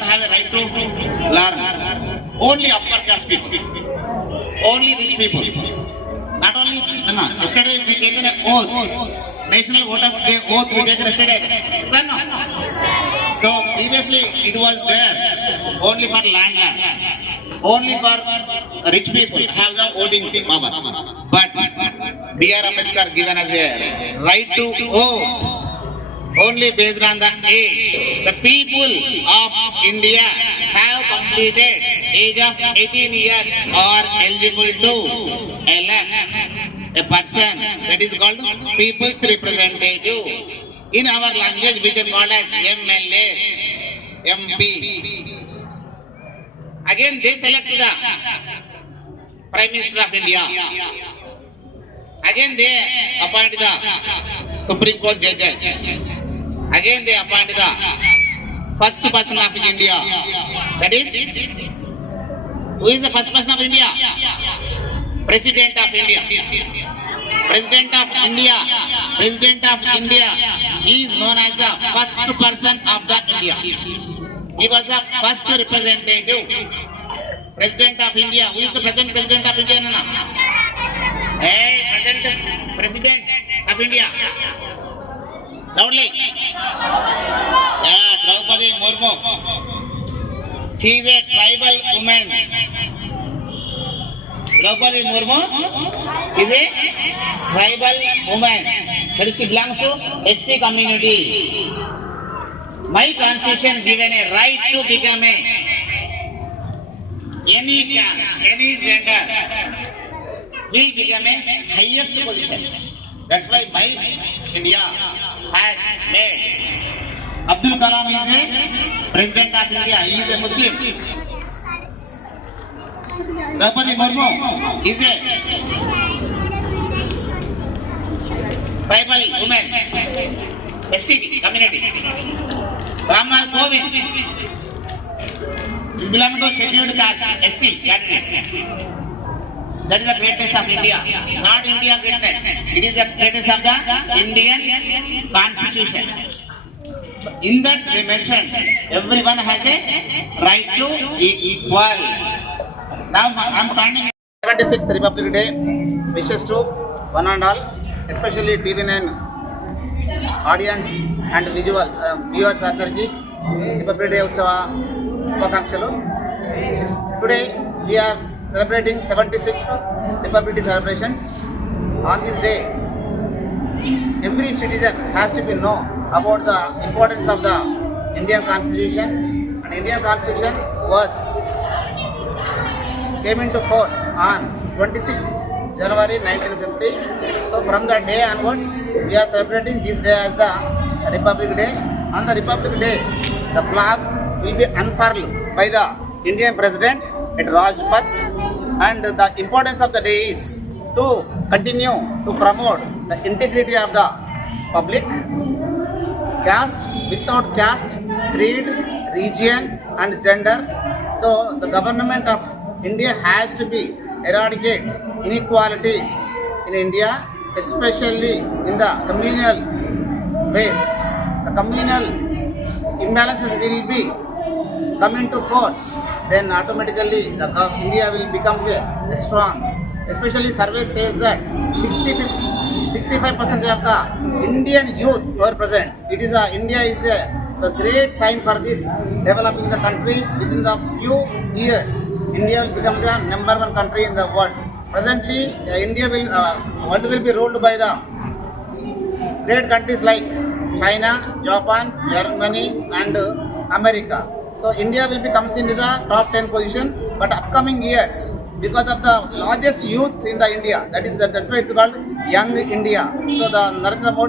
not have a right to learn. Only upper caste people. Only rich people. Not only, yesterday we taken an oath. National Voters Day oath we taken yesterday. Sir, no? So previously it was there only for landlords. Only for rich people have the voting power. But B.R. Ambedkar given us a right to vote only based on the age. The people of India have completed age of 18 years are eligible to elect a person that is called people's representative. In our language we can call as MLAs, MPs. Again they select the Prime Minister of India. Again they appoint the Supreme Court judges. Again they appoint the first person of India. That is, who is the first person of India? President of India. President of India. President of India is known as the first person of the India. He was the first representative. President of India. Who is the present President of India? Nana? Hey, President of India. Loudly. Yeah, Draupadi Murmu. She is a tribal woman. Draupadi Murmu is a tribal woman. That is, she belongs to ST community. My constitution given a right to become any caste, any gender, will become a highest position. That's why my India has made Abdul Kalam is a President of India. He is a Muslim. Draupadi Murmu is a tribal woman, ST community. Ramnath Kovind is belong to scheduled caste, SC category. That is the greatness of India, not India greatness. It is the greatness of the Indian Constitution. So in that they mentioned everyone has a right to equal. Now I am standing 76th Republic Day wishes to one and all, especially TV9 audience and visuals viewers అందరికి Republic Day ఉత్సవ శుభాకాంక్షలు. Today we are celebrating 76th Republic Day celebrations. On this day, every citizen has to be know about the importance of the Indian Constitution. And Indian Constitution came into force on 26th January 1950. So from that day onwards, we are celebrating this day as the Republic Day. On the Republic Day, the flag will be unfurled by the Indian President at Rajpath, and the importance of the day is to continue to promote the integrity of the public, caste, without caste, creed, region and gender. So the government of India has to be eradicate inequalities in India, especially in the communal ways. The communal imbalances will be come into force, then automatically the India will become a strong. Especially survey says that 65% of the Indian youth were present. It is India is a great sign for this developing the country. Within the few years, India will become the #1 country in the world. Presently, world will be ruled by the great countries like China, Japan, Germany and America. So India will become into the top 10 position, but upcoming years, because of the largest youth in the India, that's why it's called Young India. So the Narendra Modi